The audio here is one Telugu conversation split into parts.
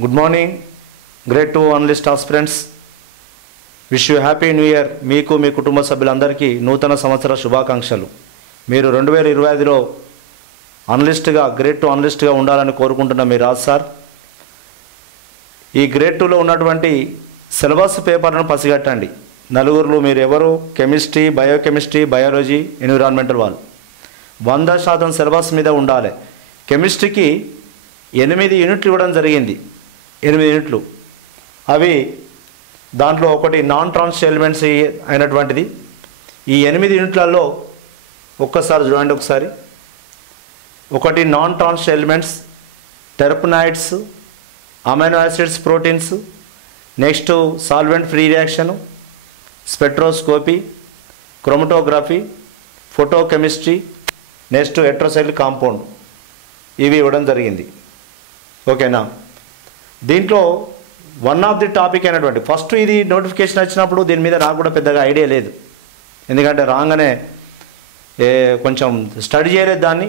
Good morning grade 2 analyst aspirants. Wish you happy new year. మీకు మీ కుటుంబ సభ్యులందరికీ నూతన సంవత్సర శుభాకాంక్షలు. మీరు 2025లో అనలిస్ట్గా గ్రేడ్ 2 అనలిస్ట్గా ఉండాలని కోరుకుంటున్న మీ రాజ్ సార్. ఈ గ్రేడ్ 2లో ఉన్నటువంటి సిలబస్ పేపర్ను పసిగట్టండి. నలుగురు మీరు ఎవరు? కెమిస్ట్రీ, బయోకెమిస్ట్రీ, బయాలజీ, ఎన్విరాన్మెంటల్ వాళ్ళు 100% సిలబస్ మీద ఉండాలి. కెమిస్ట్రీకి 8 యూనిట్లు ఇవ్వడం జరిగింది. 8 యూనిట్లు. అవి దాంట్లో ఒకటి నాన్ ట్రాన్సిషన్ ఎలిమెంట్స్ అయినటువంటిది. ఈ 8 యూనిట్లలో ఒక్కసారి చూడండి. ఒకటి non transition elements, terpenoids, amino acids, proteins, next solvent free reaction, spectroscopy, chromatography, photochemistry, next heterocyclic compound, ఇవి ఇవ్వడం జరిగింది. ఓకేనా? దీంట్లో వన్ ఆఫ్ ది టాపిక్ అయినటువంటి ఫస్ట్ ఇది నోటిఫికేషన్ వచ్చినప్పుడు దీని మీద నాకు కూడా పెద్దగా ఐడియా లేదు. ఎందుకంటే రాగానే కొంచెం స్టడీ చేయలేదు, దాన్ని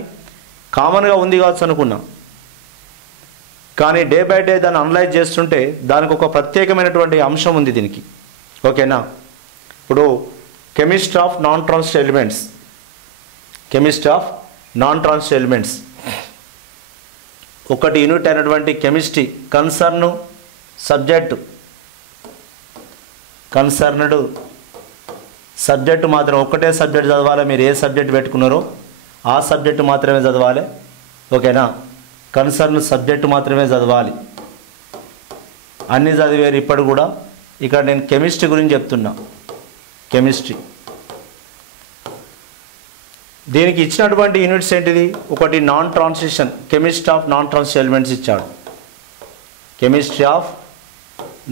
కామన్గా ఉంది కావచ్చు అనుకున్నా. కానీ డే బై డే దాన్ని అనలైజ్ చేస్తుంటే దానికి ఒక ప్రత్యేకమైనటువంటి అంశం ఉంది దీనికి. ఓకేనా? ఇప్పుడు chemistry of non transition elements, chemistry of non transition elements ఒకటి యూనిట్ అయినటువంటి కెమిస్ట్రీ కన్సర్న్డ్ సబ్జెక్టు మాత్రం ఒకటే సబ్జెక్ట్ చదవాలి. మీరు ఏ సబ్జెక్ట్ పెట్టుకున్నారో ఆ సబ్జెక్టు మాత్రమే చదవాలి. ఓకేనా? కన్సర్న్ సబ్జెక్టు మాత్రమే చదవాలి. అన్నీ చదివేరు ఇప్పుడు కూడా. ఇక్కడ నేను కెమిస్ట్రీ గురించి చెప్తున్నా. కెమిస్ట్రీ దీనికి ఇచ్చినటువంటి యూనిట్స్ ఏంటిది? ఒకటి non transition, chemistry of non transition elements ఇచ్చాడు. Chemistry of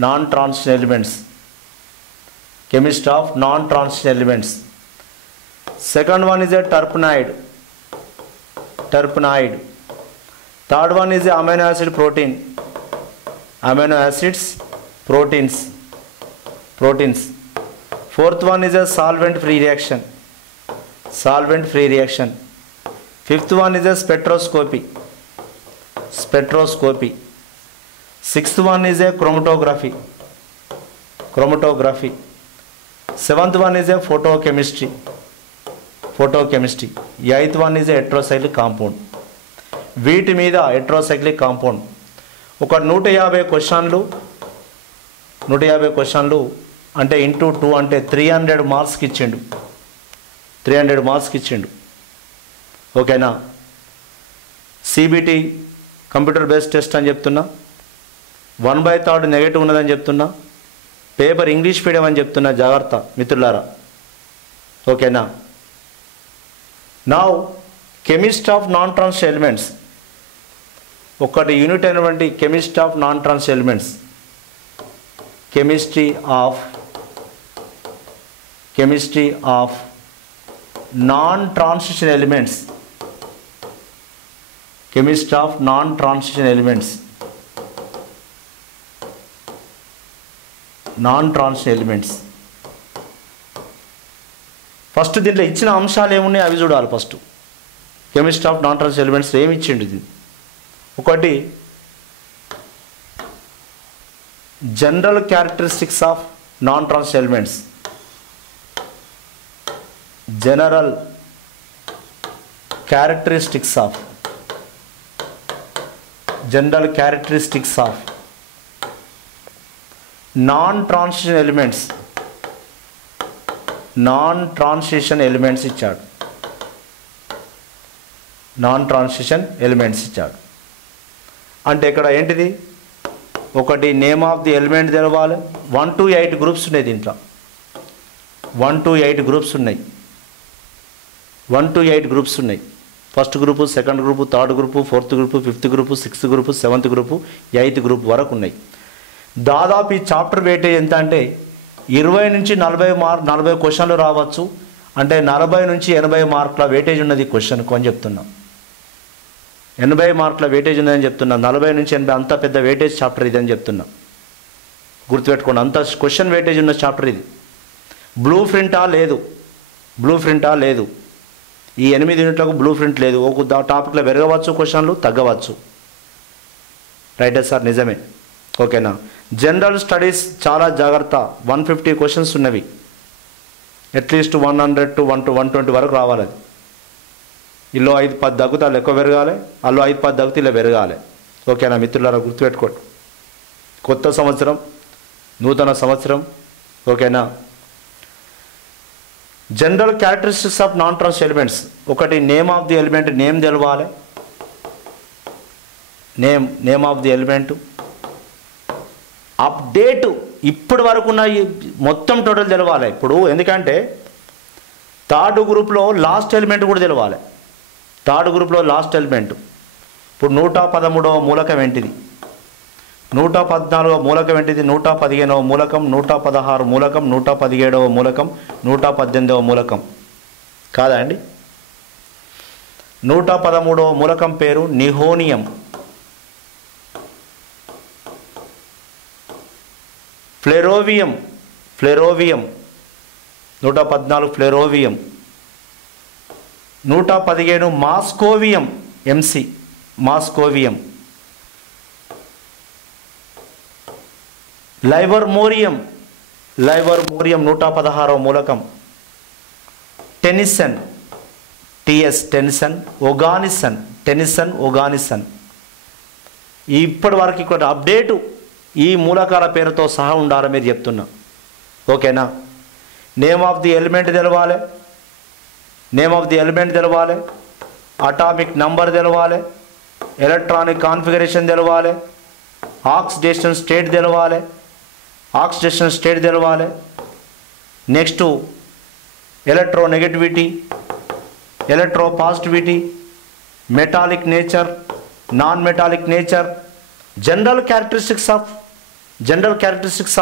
non transition elements, chemistry of non transition elements. Second one is a terpenoid. Third one is a amino acid protein, amino acids, proteins. Fourth one is a solvent free reaction. Fifth one is a spectroscopy. Sixth one is a chromatography. Seventh one is a photochemistry. Eighth one is a heterocyclic compound. వీటి మీద హెట్రోసైక్లిక్ కాంపౌండ్ ఒక 150 క్వశ్చన్లు అంటే ఇంటూ 2 అంటే 300 మార్క్స్కి ఇచ్చిండు. 300 మార్క్స్కి ఇచ్చిండు. ఓకేనా? సిబిటి కంప్యూటర్ బేస్డ్ టెస్ట్ అని చెప్తున్నా. 1/3 నెగటివ్ ఉన్నదని చెప్తున్నా. పేపర్ ఇంగ్లీష్ మీడియం అని చెప్తున్నా. జాగ్రత్త మిత్రులారా. ఓకేనా? Now chemistry of non transition elements ఒకటి యూనిట్ అయినటువంటి chemistry of non transition elements, chemistry of non transition elements, chemistry of non transition elements, first దీంట్లో ఇచ్చిన అంశాలు ఏమున్నాయి అవి చూడాలి. First chemistry of non transition elements ఏమి ఇచ్చిండు ఇది? ఒకటి general characteristics of non transition elements, general characteristics of non transition elements ఇచ్చాడు. అంటే ఇక్కడ ఏంటిది? ఒకటి నేమ్ ఆఫ్ ది ఎలిమెంట్ తెలవాలి. 1 to 8 గ్రూప్స్ ఉన్నాయి దీంట్లో. 1 to 8 గ్రూప్స్ ఉన్నాయి. First group, second group, third group, fourth group, fifth group, sixth group, seventh group, 8th group వరకు ఉన్నాయి. దాదాపు ఈ చాప్టర్ వెయిటేజ్ ఎంత అంటే 20 నుంచి 40 క్వశ్చన్లు రావచ్చు. అంటే 40 నుంచి 80 మార్కుల వెయిటేజ్ ఉన్నది క్వశ్చన్కు అని చెప్తున్నా. 80 మార్కుల వెయిటేజ్ ఉందని చెప్తున్నా. 40 నుంచి 80 అంత పెద్ద వెయిటేజ్ చాప్టర్ ఇది అని చెప్తున్నా. గుర్తుపెట్టుకోండి, అంత క్వశ్చన్ వెయిటేజ్ ఉన్న చాప్టర్ ఇది. బ్లూ ప్రింటా లేదు. ఈ 8 యూనిట్లకు బ్లూ ప్రింట్ లేదు. ఒక టాపిక్లో పెరగవచ్చు, క్వశ్చన్లు తగ్గవచ్చు. రైటే సార్? నిజమే. ఓకేనా. జనరల్ స్టడీస్ చాలా జాగ్రత్త, 150 క్వశ్చన్స్ ఉన్నవి, అట్లీస్ట్ 100 to 120 వరకు రావాలి. అది ఇల్లు 5-10 దగ్గుతాలు ఎక్కువ పెరగాలి, అల్లు 5-10 దగ్గుతూ ఇలా పెరగాలి. ఓకేనా మిత్రులారా, గుర్తుపెట్టుకోండి. కొత్త సంవత్సరం, నూతన సంవత్సరం. ఓకేనా. General characteristics of non trans elements. ఒకటి, name of the element, name తెలవాలి. Name of the element. Update, ఇప్పటి వరకు ఉన్న మొత్తం టోటల్ తెలవాలి. ఇప్పుడు ఎందుకంటే థర్డ్ గ్రూప్లో లాస్ట్ ఎలిమెంట్ కూడా తెలవాలి. థర్డ్ గ్రూప్లో లాస్ట్ ఎలిమెంట్. ఇప్పుడు 113వ మూలకం ఏంటిది, 114వ మూలకం ఏంటిది, 115వ మూలకం, 116 మూలకం, 117వ మూలకం, 118వ మూలకం కాదా అండి. 113వ మూలకం పేరు నిహోనియం. ఫ్లెరోవియం 114 ఫ్లెరోవియం. 117 మాస్కోవియం, ఎంసి మాస్కోవియం. లైవర్మోరియం 116వ మూలకం. Tennessine, TS tennessine. ఒగానిసన్. ఇప్పటి వరకు ఇక్కడ అప్డేటు ఈ మూలకాల పేరుతో సహా ఉండాలి మీరు చెప్తున్నా. ఓకేనా. నేమ్ ఆఫ్ ది ఎలిమెంట్ తెలవాలి, అటామిక్ నంబర్ తెలవాలి, ఎలక్ట్రానిక్ కాన్ఫిగరేషన్ తెలవాలి, ఆక్సిడేషన్ స్టేట్ తెలవాలి. Next electronegativity, electropositivity, metallic nature, non metallic nature, general characteristics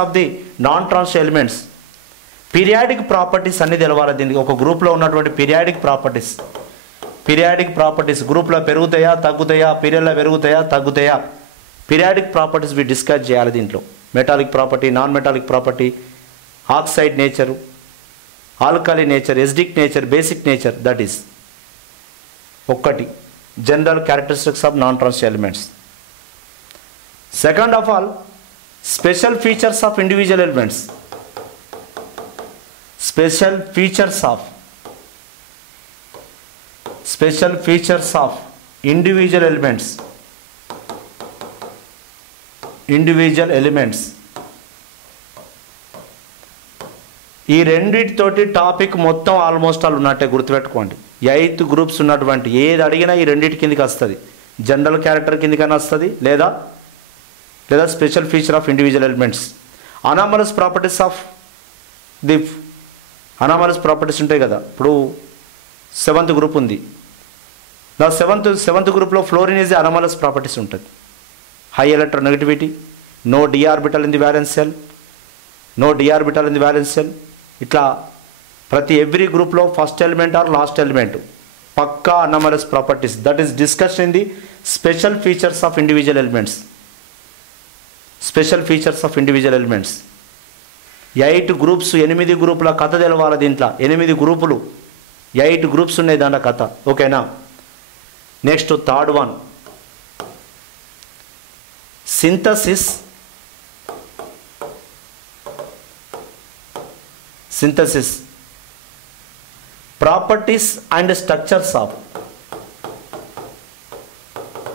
of the non trans elements. Periodic properties అన్ని తెలవాలి. దీనికి ఒక గ్రూప్లో ఉన్నటువంటి పీరియాడిక్ ప్రాపర్టీస్ గ్రూప్లో పెరుగుతాయా తగ్గుతాయా, పీరియడ్లో పెరుగుతాయా తగ్గుతాయా, పీరియాడిక్ ప్రాపర్టీస్ వి డిస్కస్ చేయాలి దీంట్లో. Metallic property, non metallic property, oxide nature, alkali nature, acidic nature, basic nature. That is ఒకటి general characteristics of non trans elements. Second of all, special features of individual elements. Special features of individual elements. ఈ రెండిటితోటి టాపిక్ మొత్తం ఆల్మోస్ట్ ఆల్ ఉన్నట్టే, గుర్తుపెట్టుకోండి. 8 గ్రూప్స్ ఉన్నటువంటి ఏది అడిగినా ఈ రెండింటి కిందకి వస్తుంది. జనరల్ క్యారెక్టర్ కిందకైనా వస్తుంది, లేదా special feature of individual elements. Anomalous properties of the anomalous properties ఉంటాయి కదా. ఇప్పుడు 7th గ్రూప్ ఉంది. నా సెవెంత్ గ్రూప్లో ఫ్లోరిన్ ఈజ్ అనామలస్ ప్రాపర్టీస్ ఉంటుంది. High electronegativity, no d orbital in the valence shell, ఇట్లా ప్రతి ఎవ్రీ గ్రూప్లో first element or last element పక్కా anomalous properties. That is discussed in the special features of individual elements. 8 groups, 8 గ్రూపుల కథ తెలవాలి దీంట్లో. 8 గ్రూపులు, 8 గ్రూప్స్ ఉన్నాయి దాంట్లో కథ. ఓకేనా. Next third one, synthesis. Properties and structures of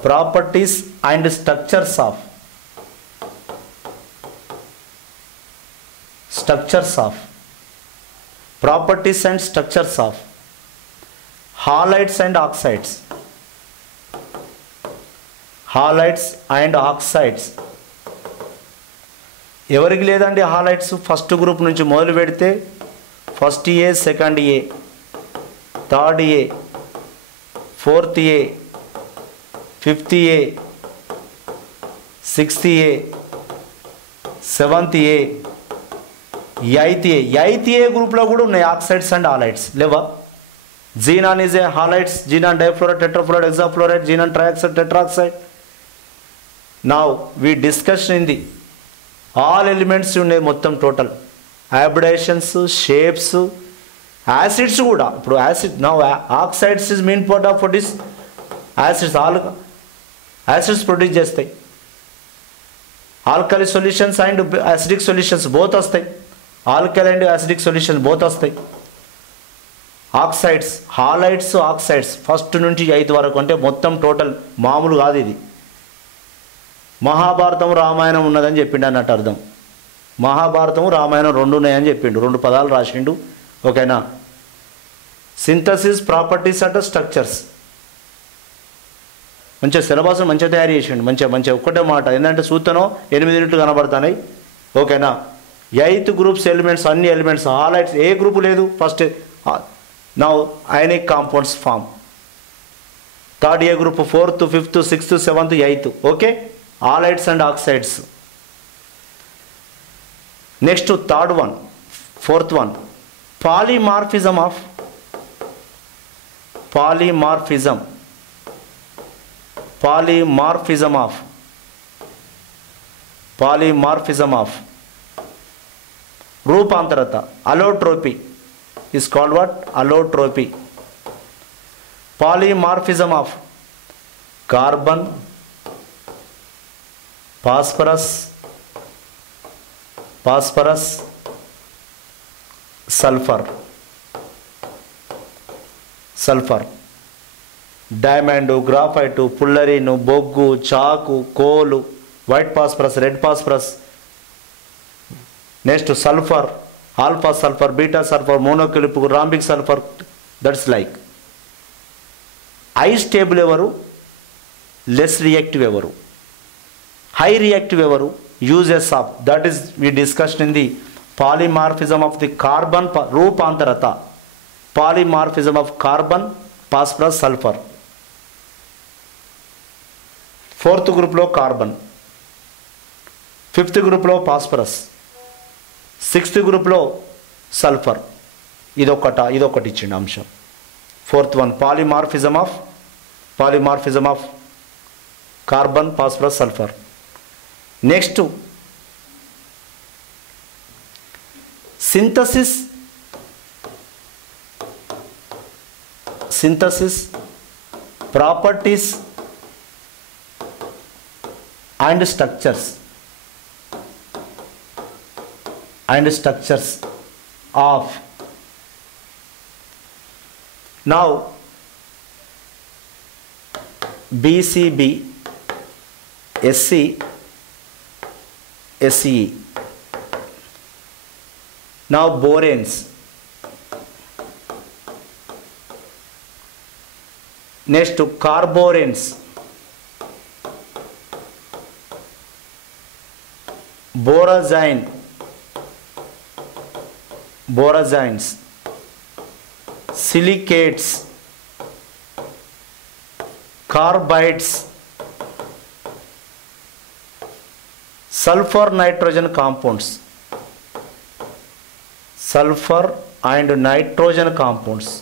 properties and structures of properties and structures of halides and oxides. Halides and oxides ఎవరికి లేదండి హాలైట్స్. ఫస్ట్ గ్రూప్ నుంచి మొదలు పెడితే first A, second A, third A, fourth A, fifth A, sixth A, seventh A, eighth A గ్రూప్లో కూడా ఉన్నాయి ఆక్సైడ్స్ అండ్ హాలైడ్స్ లేవా. Xenon is a halides, xenon difluoride, tetrafluoride, hexafluoride, xenon trioxide, tetroxide. Now we discussion in the all elements ఉన్నాయి మొత్తం టోటల్. అబ్డేషన్స్, షేప్స్, యాసిడ్స్ కూడా. ఇప్పుడు acid now oxides is main part of this acids. All acids produce చేస్తాయి. Alkali solutions and acidic solutions both వస్తాయి. Alkali and acidic solutions both వస్తాయి. ఆక్సైడ్స్, హాలైడ్స్, ఆక్సైడ్స్ ఫస్ట్ నుంచి 5 వరకు, అంటే మొత్తం టోటల్ మామూలు కాదు ఇది. మహాభారతం రామాయణం ఉన్నదని చెప్పిండు అన్నట్టు అర్థం. మహాభారతం రామాయణం 2 ఉన్నాయని చెప్పిండు, 2 పదాలు రాసిండు. ఓకేనా. సింథసిస్, ప్రాపర్టీస్ అంటే స్ట్రక్చర్స్. మంచిగా సిలబస్ మంచిగా తయారు చేసిండు, మంచిగా ఒక్కటే మాట ఏంటంటే సూత్రం 8 యూనిట్లు కనబడుతున్నాయి. ఓకేనా. 8th గ్రూప్స్ ఎలిమెంట్స్, అన్ని ఎలిమెంట్స్. హాలైడ్స్ ఏ గ్రూపు లేదు. First now ionic compounds form. 3rd A group, 4th, 5th, 6th, 7th, 8th. Okay. Halides and oxides. Next 3rd one, 4th one, polymorphism of రూపాంతరత. Allotropy is called what? Allotropy. Polymorphism of carbon, phosphorus, sulfur, diamond, graphite, fullerene, boggu, చాకు, కోలు, white phosphorus, red phosphorus. Next sulfur, alpha sulfur, beta sulfur, monoclinic, rhombic sulfur. That's like high stable evaru, less reactive evaru, high reactive evaru. Uses of that is we discussed in the polymorphism of the carbon, roopantarata. Polymorphism of carbon, phosphorus, sulfur. 4th group lo carbon, 5th group lo phosphorus, 6th group లో సల్ఫర్. ఇదొకటి ఇచ్చిండు అంశం. 4th one, polymorphism of carbon, phosphorus, sulfur. Next synthesis, properties and structures of. Now BCB, SC, SE. Now boranes. Next carboranes, borazines, silicates, carbides, sulfur nitrogen compounds, sulfur and nitrogen compounds,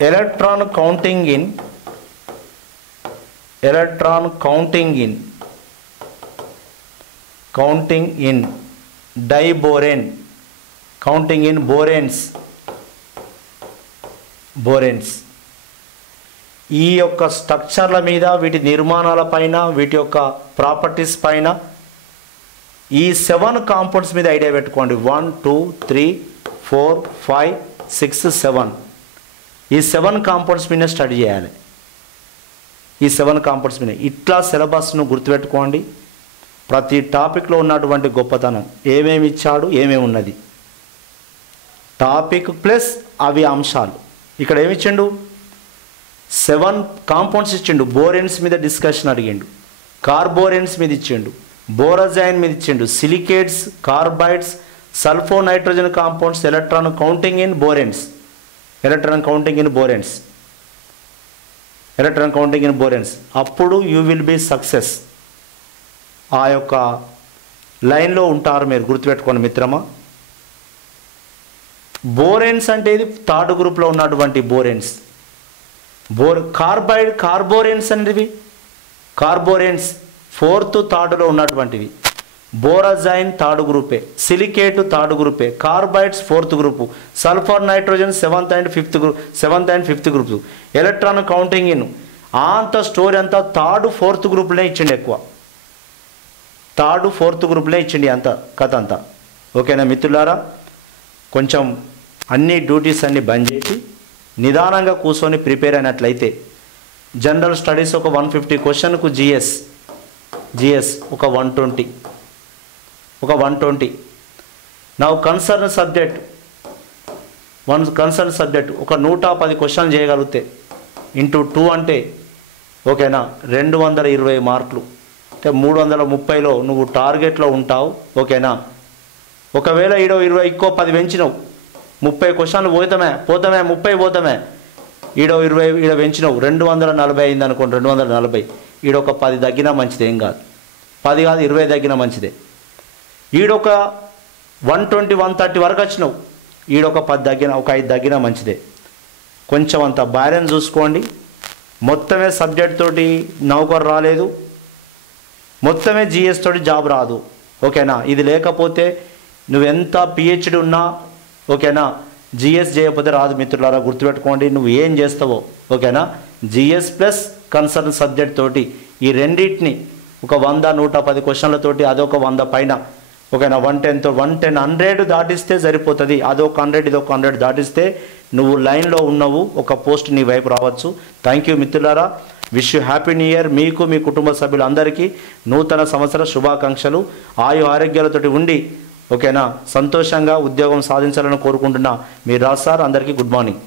electron counting in diborane, counting in boranes. ఈ యొక్క స్ట్రక్చర్ల మీద, వీటి నిర్మాణాల పైన, వీటి యొక్క ప్రాపర్టీస్ పైన ఈ 7 కాంపౌండ్స్ మీద ఐడియా పెట్టుకోండి. 1 2 3 4 5 6 7. ఈ 7 కాంపౌండ్స్ మీద స్టడీ చేయాలి. ఈ 7 కాంపౌండ్స్ మీద ఇట్లా సిలబస్ను గుర్తుపెట్టుకోండి. ప్రతి టాపిక్లో ఉన్నటువంటి గొప్పతనం, ఏమేమి ఇచ్చాడు, ఏమేమి ఉన్నది, టాపిక్ ప్లస్ అవి అంశాలు. ఇక్కడ ఏమి ఇచ్చిండు? 7 కాంపౌండ్స్ ఇచ్చిండు. బోరెన్స్ మీద డిస్కషన్ అడిగిండు, కార్బోరెన్స్ మీద ఇచ్చిండు, బోరజైన్ మీద ఇచ్చిండు, silicates, carbides, sulpho nitrogen compounds, electron counting in boranes. అప్పుడు యూ విల్ బీ సక్సెస్. ఆ యొక్క లైన్లో ఉంటారు మీరు, గుర్తుపెట్టుకోండి మిత్రమా. బోరెన్స్ అంటే ఇది 3rd గ్రూప్లో ఉన్నటువంటి బోరెన్స్. కార్బోరెన్స్ అనేవి 4th 3rd ఉన్నటువంటివి. బోరాజైన్ థర్డ్ గ్రూపే, సిలికేట్ థర్డ్ గ్రూపే, carbides fourth group, sulphur nitrogen seventh and fifth groups. Electron counting in అంత స్టోరీ అంతా థర్డ్ ఫోర్త్ గ్రూప్లే ఇచ్చిండి, ఎక్కువ థర్డ్ ఫోర్త్ గ్రూప్లే ఇచ్చిండి అంత కథ అంతా. ఓకేనా మిత్రులారా, కొంచెం అన్ని డ్యూటీస్ అన్ని బంద్ చేసి నిదానంగా కూర్చొని ప్రిపేర్ అయినట్లయితే జనరల్ స్టడీస్ ఒక 150 క్వశ్చన్కు జిఎస్ ఒక 120 నా కన్సర్న్ సబ్జెక్ట్ ఒక 110 క్వశ్చన్ చేయగలిగితే ఇంటూ 2 అంటే ఓకేనా 220 మార్కులు, అంటే 330లో నువ్వు టార్గెట్లో ఉంటావు. ఓకేనా, ఒకవేళ 20 ఇంకో 10 పెంచినావు, 30 క్వశ్చన్లు పోతామే 30 పోతామే, 20 పెంచినావు 240 అయింది అనుకోండి, 240 ఈడొక 10 తగ్గినా మంచిదే, ఏం కాదు, 10 కాదు 20 తగ్గినా మంచిదే. ఈడొక 120 130 వరకు వచ్చినావు, ఈడొక 10 తగ్గినా, ఒక 5 తగ్గినా మంచిదే. కొంచెం అంత బ్యాలెన్స్ చూసుకోండి. మొత్తమే సబ్జెక్ట్ తోటి నౌకరు రాలేదు, మొత్తమే జిఎస్ తోటి జాబ్ రాదు. ఓకేనా, ఇది లేకపోతే నువ్వెంత పిహెచ్డి ఉన్నా ఓకేనా జిఎస్ చేయకపోతే రాదు మిత్రులారా, గుర్తుపెట్టుకోండి. నువ్వు ఏం చేస్తావో ఓకేనా, జిఎస్ ప్లస్ కన్సర్న్ సబ్జెక్ట్ తోటి ఈ రెండింటిని ఒక 100 110 క్వశ్చన్లతోటి అదొక 100 పైన ఓకేనా 100 దాటిస్తే సరిపోతుంది. అదొక 100 ఇదొక 100 దాటిస్తే నువ్వు లైన్లో ఉన్నావు, ఒక పోస్ట్ నీ వైపు రావచ్చు. థ్యాంక్ యూ మిత్రులారా, wish you happy new year. మీకు మీ కుటుంబ సభ్యులందరికీ నూతన సంవత్సర శుభాకాంక్షలు. ఆయు ఆరోగ్యాలతోటి ఉండి ఓకేనా సంతోషంగా ఉద్యోగం సాధించాలని కోరుకుంటున్నా. మీరు రాజ్ సార్, అందరికీ గుడ్ మార్నింగ్.